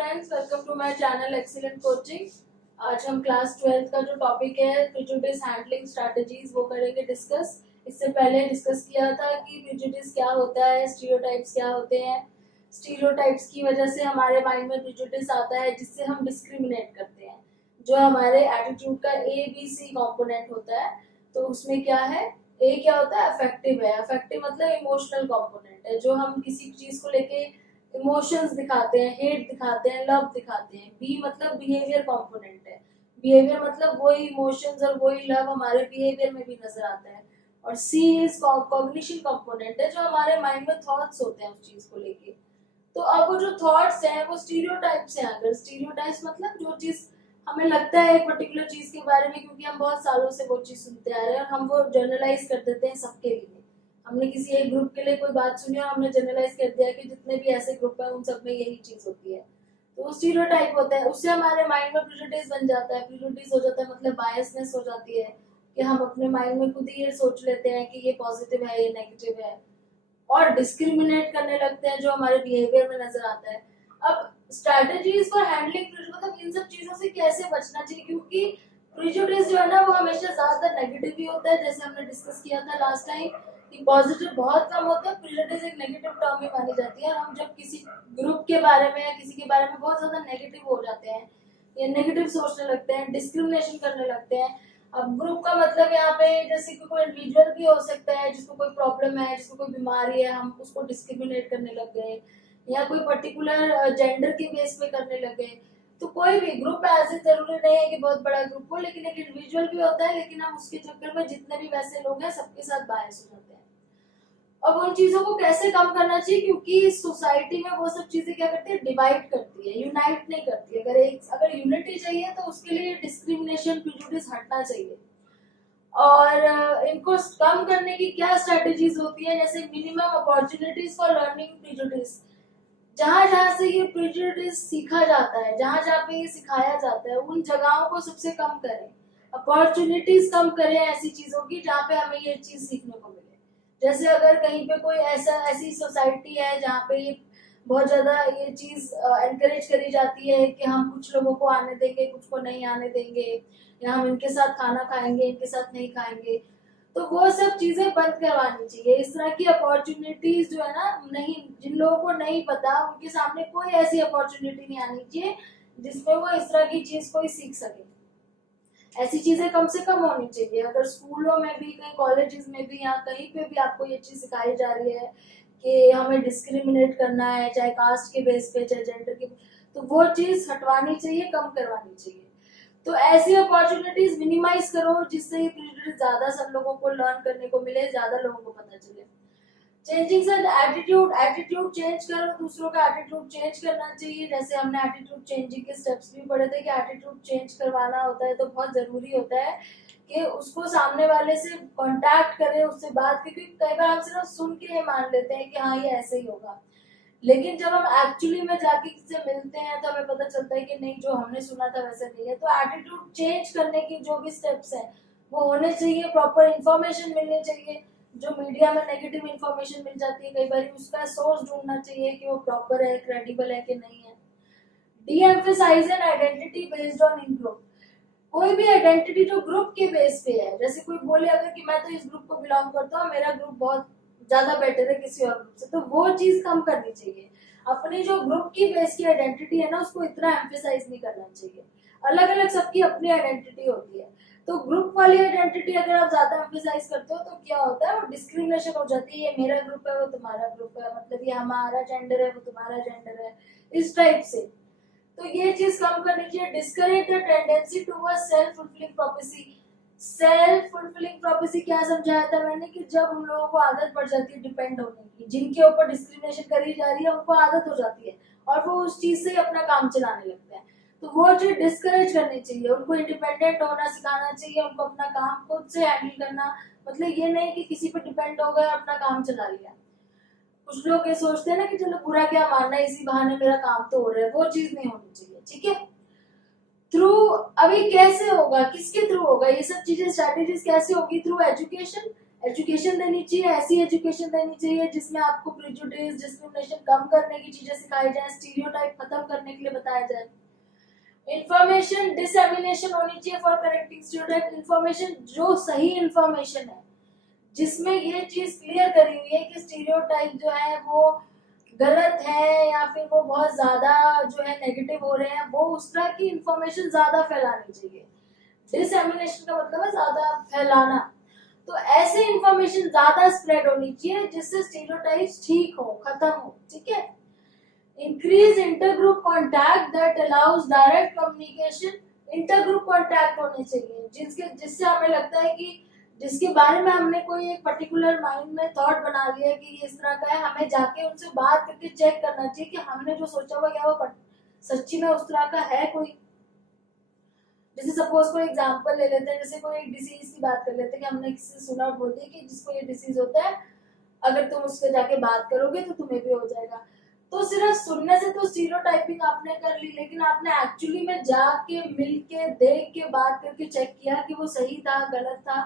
Friends, welcome to my channel excellent coaching. आज हम class 12th का जो टॉपिक है प्रेजुडिस हैंडलिंग स्ट्रेटजीज वो करेंगे डिस्कस। इससे पहले डिस्कस किया था कि प्रेजुडिस क्या होता है, स्टीरियोटाइप्स क्या होते हैं। स्टीरियोटाइप्स की वजह से हमारे माइंड में प्रेजुडिस आता है जिससे हम डिस्क्रिमिनेट करते हैं। जो हमारे एटीट्यूड का ABC कंपोनेंट होता है, तो उसमें क्या है, ए क्या होता है, अफेक्टिव है। अफेक्टिव मतलब इमोशनल कंपोनेंट है, जो हम किसी चीज को लेके इमोशंस दिखाते हैं, हेट दिखाते हैं, लव दिखाते हैं। बी मतलब बिहेवियर कंपोनेंट है। बिहेवियर मतलब वही इमोशंस और वही लव हमारे बिहेवियर में भी नजर आता है। और सी इज कॉग्निशन कंपोनेंट है, जो हमारे माइंड में थॉट्स होते हैं उस चीज को लेके। तो अब वो जो थॉट्स हैं वो स्टीरियोटाइप्स हैं। अगर स्टीरियोटाइप्स मतलब जो चीज हमें लगता है एक पर्टिकुलर चीज के बारे में, क्योंकि हम बहुत सालों से वो चीज सुनते आ रहे हैं और हम वो जनरलाइज कर देते हैं सबके लिए। हमने किसी एक ग्रुप के लिए कोई बात सुनी और हमने जनरलाइज कर दिया कि जितने भी ऐसे ग्रुप है उन सब में यही चीज होती है। तो वो स्टीरियोटाइप होता है, उससे हमारे माइंड में प्रेजुडिस बन जाता है। प्रेजुडिस हो जाता है मतलब बायसनेस हो जाती है कि हम अपने माइंड में खुद ही ये सोच लेते हैं कि ये पॉजिटिव है, ये नेगेटिव है, और डिस्क्रिमिनेट करने लगते हैं जो हमारे बिहेवियर में नजर आता है। अब स्ट्रैटेजीज फॉर हैंडलिंग प्रेजुडिस, मतलब इन सब चीजों से कैसे बचना चाहिए, क्योंकि प्रेजुडिस जो है ना वो हमेशा ज्यादातर नेगेटिव ही होता है। जैसे हमने डिस्कस किया था लास्ट टाइम कि पॉजिटिव बहुत कम होता है, प्रेजुडिस एक नेगेटिव टर्म ही मानी जाती है। और हम जब किसी ग्रुप के बारे में या किसी के बारे में बहुत ज्यादा नेगेटिव हो जाते हैं या नेगेटिव सोचने लगते हैं, डिस्क्रिमिनेशन करने लगते हैं। अब ग्रुप का मतलब यहाँ पे जैसे कि कोई इंडिविजुअल भी हो सकता है जिसको कोई प्रॉब्लम है, जिसको कोई बीमारी है, हम उसको डिस्क्रिमिनेट करने लग गए, या कोई पर्टिकुलर जेंडर के बेस पे करने लग गए। तो कोई भी ग्रुप ऐसे जरूरी नहीं है कि बहुत बड़ा ग्रुप हो, लेकिन एक इंडिविजुअल भी होता है, लेकिन हम उसके चक्कर में जितने भी वैसे लोग हैं सबके साथ बायस हो जाते हैं। अब उन चीजों को कैसे कम करना चाहिए, क्योंकि सोसाइटी में वो सब चीजें क्या करती है, डिवाइड करती है, यूनाइट नहीं करती है। अगर यूनिटी चाहिए तो उसके लिए डिस्क्रिमिनेशन, प्रेजुडिस हटना चाहिए। और इनको कम करने की क्या स्ट्रेटेजीज होती है, जैसे minimum opportunities for learning prejudice. जहां जहां से ये प्रेजुडिस सीखा जाता है, जहां जहां पे ये सिखाया जाता है, उन जगहों को सबसे कम करें। अपॉर्चुनिटीज कम करें ऐसी चीजों की जहाँ पे हमें ये चीज सीखने को मिले। जैसे अगर कहीं पे कोई ऐसी सोसाइटी है जहाँ पे ये बहुत ज्यादा ये चीज एनकरेज करी जाती है कि हम कुछ लोगों को आने देंगे, कुछ को नहीं आने देंगे, या हम इनके साथ खाना खाएंगे, इनके साथ नहीं खाएंगे, तो वो सब चीजें बंद करवानी चाहिए। इस तरह की अपॉर्चुनिटीज जो है ना, नहीं, जिन लोगों को नहीं पता उनके सामने कोई ऐसी अपॉर्चुनिटी नहीं आनी चाहिए जिसमें वो इस तरह की चीज कोई सीख सके। ऐसी चीजें कम से कम होनी चाहिए। अगर स्कूलों में भी, कहीं कॉलेजेस में भी, या कहीं पे भी आपको ये चीज सिखाई जा रही है कि हमें डिस्क्रिमिनेट करना है, चाहे कास्ट के बेस पे, चाहे जेंडर के, तो वो चीज हटवानी चाहिए, कम करवानी चाहिए। तो ऐसी अपॉर्चुनिटीज मिनिमाइज करो जिससे ये पीरियड ज्यादा सब लोगों को लर्न करने को मिले, ज्यादा लोगों को पता चले। Changing sir attitude, attitude change करो, दूसरों का एटीट्यूड चेंज करना चाहिए। जैसे हमने एटीट्यूड चेंजिंग के स्टेप्स भी पढ़े थे कि एटीट्यूड चेंज करवाना होता है तो बहुत जरूरी होता है कि उसको सामने वाले से कांटेक्ट करें, उससे बात करें, क्योंकि कई बार हम सिर्फ सुन के ये मान लेते हैं कि हाँ ये ऐसे ही होगा, लेकिन जब हम एक्चुअली में जाके किसी से मिलते हैं तो हमें पता चलता है कि नहीं, जो हमने सुना था वैसा नहीं है। तो एटीट्यूड चेंज करने की जो भी स्टेप्स हैं वो होने चाहिए। प्रॉपर इंफॉर्मेशन मिलनी चाहिए। जो मीडिया में नेगेटिव इंफॉर्मेशन मिल जाती है कई बार, उसका सोर्स ढूंढना चाहिए कि वो प्रॉपर है, क्रेडिबल है कि नहीं है। De emphasise an identity based on in group. कोई भी आइडेंटिटी जो ग्रुप के बेस पे है, जैसे कोई बोले अगर कि मैं तो इस ग्रुप को बिलोंग करता हूँ, मेरा ग्रुप बहुत ज्यादा बेटर है किसी और ग्रुप से, तो वो चीज कम करनी चाहिए। अपनी जो ग्रुप की बेस की आइडेंटिटी है ना, उसको इतना एम्फेसाइज नहीं करना चाहिए। अलग अलग सबकी अपनी आइडेंटिटी होती है, तो ग्रुप वाली आइडेंटिटी अगर आप ज्यादा एम्फेसाइज करते हो तो क्या होता है, वो डिस्क्रिमिनेशन हो जाती है। ये मेरा ग्रुप है, वो तुम्हारा ग्रुप है, मतलब ये हमारा जेंडर है, वो तुम्हारा जेंडर है, इस टाइप से। तो ये चीज कम करनी चाहिए। Discourage the tendency towards self fulfilling prophecy. Self fulfilling prophecy क्या समझाया था मैंने, कि जब हम लोगों को आदत पड़ जाती है डिपेंड होने की, जिनके ऊपर डिस्क्रिमिनेशन करी जा रही है उनको आदत हो जाती है और वो उस चीज से अपना काम चलाने लगते हैं, तो वो चीज डिस्करेज करनी चाहिए। उनको इंडिपेंडेंट होना सिखाना चाहिए, उनको अपना काम खुद से हैंडल करना। मतलब ये नहीं कि किसी पे डिपेंड हो गए और अपना काम चला लिया। कुछ लोग ये सोचते हैं ना कि चलो बुरा क्या मानना है, इसी बहाने मेरा काम तो हो रहा है, वो चीज नहीं होनी चाहिए। ठीक है, थ्रू, अभी कैसे होगा, किसके थ्रू होगा ये सब चीजें, स्ट्रैटेजीज कैसे होगी, थ्रू एजुकेशन। एजुकेशन देनी चाहिए, ऐसी एजुकेशन देनी चाहिए जिसमें आपको प्रेजुडिस, डिस्क्रिमिनेशन कम करने की चीजें सिखाई जाए, स्टीरियोटाइप खत्म करने के लिए बताया बताया जाए। इंफॉर्मेशन डिसएमिनेशन होनी चाहिए फॉर करेक्टिंग स्टूडेंट। इंफॉर्मेशन जो सही इंफॉर्मेशन है, जिसमें ये चीज क्लियर करी हुई है कि स्टीरियोटाइप जो है वो गलत है या फिर वो बहुत ज्यादा जो है नेगेटिव हो रहे हैं, वो उस तरह की इंफॉर्मेशन ज्यादा फैलानी चाहिए। डिसएमिनेशन का मतलब है ज्यादा फैलाना। तो ऐसे इंफॉर्मेशन ज्यादा स्प्रेड होनी चाहिए जिससे स्टीरियोटाइप्स ठीक हो, खत्म हो। ठीक है। Increase intergroup contact that allows direct communication. Intergroup contact होने चाहिए जिससे हमें लगता है कि जिसके बारे में हमने कोई एक पर्टिकुलर माइंड में थॉट बना लिया कि ये इस तरह का है, हमें जाके उनसे बात करके चेक करना चाहिए कि हमने जो सोचा हुआ क्या वो सच्ची में उस तरह का है कोई। जैसे सपोज कोई एग्जांपल ले लेते हैं, जैसे कोई एक डिसीज की बात कर लेते हैं कि हमने किसी से सुना और बोल दिया कि जिसको ये डिसीज होता है, अगर तुम उससे जाके बात करोगे तो तुम्हें भी हो जाएगा। तो सिर्फ सुनने से तो स्टीरियोटाइपिंग आपने कर ली, लेकिन आपने एक्चुअली में जाके मिल के देख के बात करके चेक किया कि वो सही था गलत था,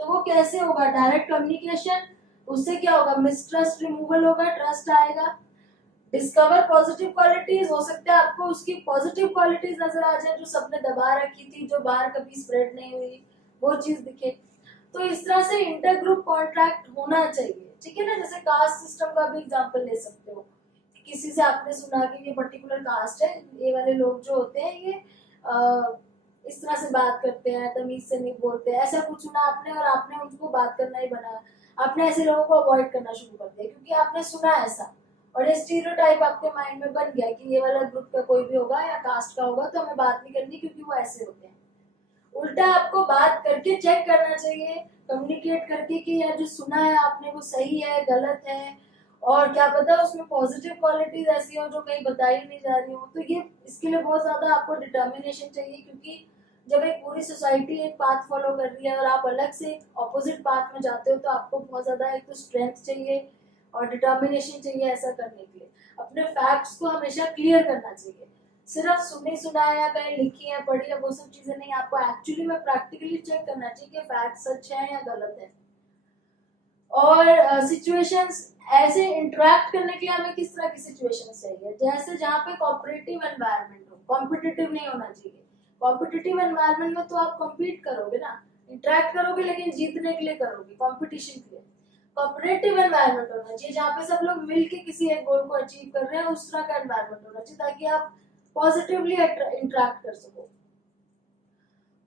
तो वो कैसे होगा? Direct communication. उससे क्या होगा? मिसट्रस्ट रिमूवल होगा, ट्रस्ट आएगा। Discover positive qualities. हो सकता है आपको उसकी पॉजिटिव क्वालिटीज नजर आ जाए जो सबने दबा रखी थी, जो बाहर कभी स्प्रेड नहीं हुई, वो चीज दिखे। तो इस तरह से इंटर ग्रुप कॉन्ट्रैक्ट होना चाहिए। ठीक है ना। जैसे कास्ट सिस्टम का भी एग्जांपल ले सकते हो। किसी से आपने सुना कि ये पर्टिकुलर कास्ट है, ये वाले लोग जो होते हैं ये इस तरह से बात करते हैं, तमीज से नहीं बोलते, ऐसा कुछ सुना आपने और आपने उनको बात करना ही बना। आपने ऐसे लोगों को अवॉइड करना शुरू कर दिया क्योंकि आपने सुना ऐसा, और ये स्टीरियोटाइप आपके माइंड में बन गया कि ये वाला ग्रुप का कोई भी होगा या कास्ट का होगा तो हमें बात नहीं करनी क्योंकि वो ऐसे होते हैं। उल्टा आपको बात करके चेक करना चाहिए, कम्युनिकेट करके कि यार जो सुना है आपने वो सही है गलत है, और क्या पता उसमें पॉजिटिव क्वालिटीज ऐसी हो जो कहीं बताई नहीं जा रही हो। तो ये इसके लिए बहुत ज्यादा आपको डिटर्मिनेशन चाहिए, क्योंकि जब एक पूरी सोसाइटी एक पाथ फॉलो कर रही है और आप अलग से एक ऑपोजिट पाथ में जाते हो तो आपको बहुत ज्यादा एक तो स्ट्रेंथ चाहिए और डिटर्मिनेशन चाहिए ऐसा करने के लिए। अपने फैक्ट्स को हमेशा क्लियर करना चाहिए। सिर्फ सुनी सुनाया या कहीं लिखी है पढ़ी है वो सब चीजें नहीं, आपको एक्चुअली में प्रैक्टिकली चेक करना चाहिए कि फैक्ट सच है या गलत है। और सिचुएशंस ऐसे इंटरेक्ट करने के लिए हमें किस तरह की सिचुएशन चाहिए? जैसे जहाँ पे कॉम्पिटिटिव एनवायरनमेंट हो, कॉम्पिटिटिव नहीं होना चाहिए। कॉम्पिटिटिव एनवायरनमेंट में तो आप कॉम्पीट करोगे ना, इंटरेक्ट करोगे, लेकिन जीतने के लिए करोगे, कॉम्पिटिशन के लिए। कॉम्पिटिटिव एनवायरनमेंट होना चाहिए जहाँ पे सब लोग मिलके किसी एक गोल को अचीव कर रहे हैं, उस तरह का एनवायरनमेंट होना चाहिए ताकि आप पॉजिटिवली इंटरेक्ट कर सको।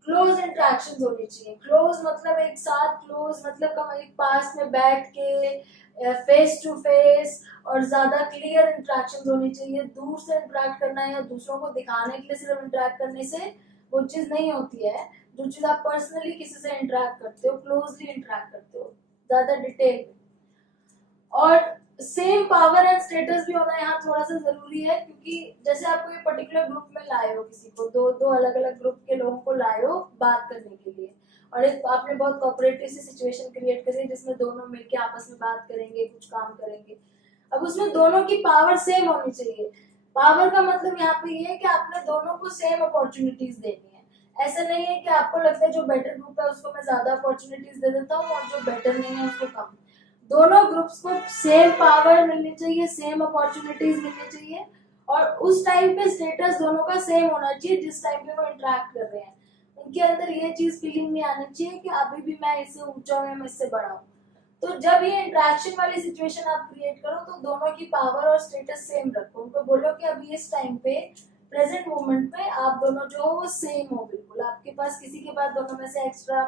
क्लोज इंटरेक्शन होनी चाहिए। क्लोज मतलब एक साथ, क्लोज मतलब कम एक पास में बैठ के फेस टू फेस, और ज्यादा क्लियर इंटरेक्शन होनी चाहिए। दूर से इंटरेक्ट करना या दूसरों को दिखाने के लिए सिर्फ इंटरेक्ट करने से वो चीज नहीं होती है। जो चीज आप पर्सनली किसी से इंटरेक्ट करते हो, क्लोजली इंटरेक्ट करते हो, ज्यादा डिटेल। और सेम पावर एंड स्टेटस भी होना यहाँ थोड़ा सा जरूरी है, क्योंकि जैसे आपको ये पर्टिकुलर ग्रुप में लाए हो, किसी को दो अलग अलग ग्रुप के लोगों को लाए हो बात करने के लिए, और एक आपने बहुत कोऑपरेटिव सी सिचुएशन क्रिएट करी जिसमें दोनों मिलके आपस में बात करेंगे, कुछ काम करेंगे। अब उसमें दोनों की पावर सेम होनी चाहिए। पावर का मतलब यहाँ पे ये है कि आपने दोनों को सेम अपॉर्चुनिटीज देनी है। ऐसा नहीं है कि आपको लगता है जो बेटर ग्रुप है उसको मैं ज्यादा अपॉर्चुनिटीज दे देता हूँ और जो बेटर नहीं है उसको कम। दोनों ग्रुप्स को सेम पावर मिलनी चाहिए, सेम अपॉर्चुनिटीज मिलनी चाहिए, और उस टाइम पे स्टेटस दोनों का सेम होना चाहिए जिस टाइम पे वो इंटरेक्ट कर रहे हैं। उनके अंदर ये चीज फीलिंग नहीं आनी चाहिए कि अभी भी मैं इससे ऊंचा हूँ या मैं इससे बड़ा हूँ। तो जब ये इंटरेक्शन वाली सिचुएशन आप क्रिएट करो तो दोनों की पावर और स्टेटस सेम रखो। उनको बोलो कि अभी इस टाइम पे प्रेजेंट मोमेंट पे आप दोनों जो हो वो सेम हो, बिल्कुल आपके पास किसी के पास दोनों में से एक्स्ट्रा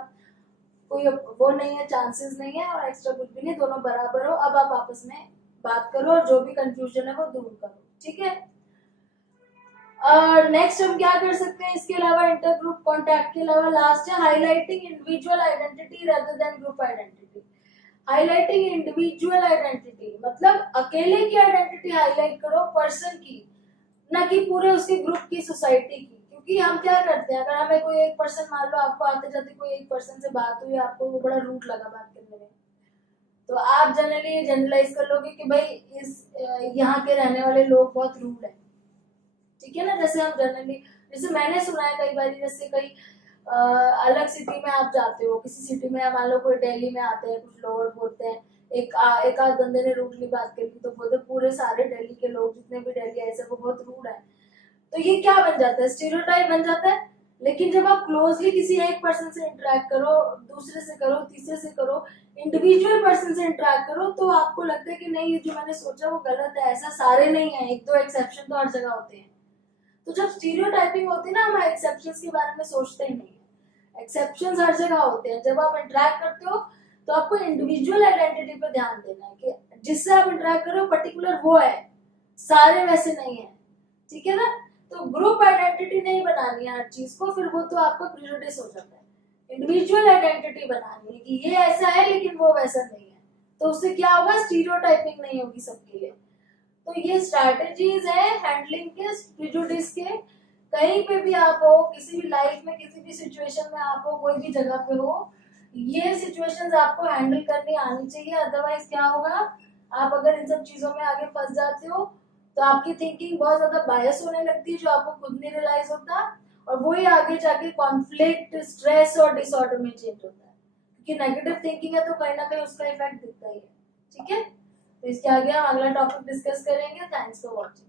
कोई वो नहीं है, चांसेस नहीं है, और एक्स्ट्रा कुछ भी नहीं, दोनों बराबर हो। अब आप आपस में बात करो और जो भी कंफ्यूजन है वो दूर करो। ठीक है। नेक्स्ट हम क्या कर सकते हैं इसके अलावा, इंटर ग्रुप कॉन्टैक्ट के अलावा? लास्ट है highlighting individual identity rather than group identity. Highlighting individual identity मतलब अकेले की आइडेंटिटी हाईलाइट करो, पर्सन की, ना कि पूरे उसके ग्रुप की, सोसाइटी की। क्योंकि हम क्या करते हैं, अगर हमें कोई एक पर्सन, मान लो आपको आते जाते कोई एक पर्सन से बात हुई, आपको वो बड़ा रूट लगा बात करने में, तो आप जनरली जनरलाइज कर लोगे कि भाई इस यहाँ के रहने वाले लोग बहुत रूड है। ठीक है ना। जैसे हम जनरली, जैसे मैंने सुना है कई बार, जैसे कई अलग सिटी में आप जाते हो, किसी सिटी में मान लो कोई दिल्ली में आते हैं, कुछ लोग बोलते हैं, एक आध बंदे ने रूडली बात करी तो बोलते पूरे सारे दिल्ली के लोग जितने भी दिल्ली ऐसे वो बहुत रूड है। तो ये क्या बन जाता है, स्टीरियोटाइप बन जाता है। लेकिन जब आप क्लोजली किसी एक पर्सन से इंटरेक्ट करो, दूसरे से करो, तीसरे से करो, इंडिविजुअल पर्सन से इंटरेक्ट करो, तो आपको लगता है कि नहीं ये जो मैंने सोचा वो गलत है। ऐसा सारे नहीं है, एक दो एक्सेप्शन तो हर जगह होते हैं। तो जब स्टीरियोटाइपिंग होती है ना, हम एक्सेप्शंस के बारे में सोचते ही नहीं है। एक्सेप्शंस हर जगह होते हैं। जब आप इंटरेक्ट करते हो तो आपको इंडिविजुअल आइडेंटिटी पे ध्यान देना है कि जिससे आप इंटरेक्ट कर रहे हो पर्टिकुलर वो है, सारे वैसे नहीं है, ठीक है ना। तो ग्रुप आइडेंटिटी नहीं बनानी है हर चीज को, फिर वो तो आपका प्रेजुडिस हो जाता है। इंडिविजुअल आइडेंटिटी बनानी है कि ये ऐसा है लेकिन वो वैसा नहीं है, तो उससे क्या होगा, स्टीरियोटाइपिंग नहीं होगी सबके लिए। तो ये स्ट्रैटेजीज है हैंडलिंग के प्रेजुडिस के। कहीं पे भी आप हो, किसी भी लाइफ में किसी भी सिचुएशन में आप हो, कोई भी जगह पे हो, ये सिचुएशंस आपको हैंडल करनी आनी चाहिए। अदरवाइज क्या होगा, आप अगर इन सब चीजों में आगे फंस जाते हो तो आपकी थिंकिंग बहुत ज्यादा बायस होने लगती है, जो आपको खुद नहीं रियलाइज होता, और वही आगे जाके कॉन्फ्लिक्ट, स्ट्रेस और डिसऑर्डर में चेंज होता है। क्योंकि नेगेटिव थिंकिंग है तो कहीं ना कहीं उसका इफेक्ट दिखता ही है, ठीक है। तो इसके आगे हम अगला टॉपिक डिस्कस करेंगे। Thanks for watching.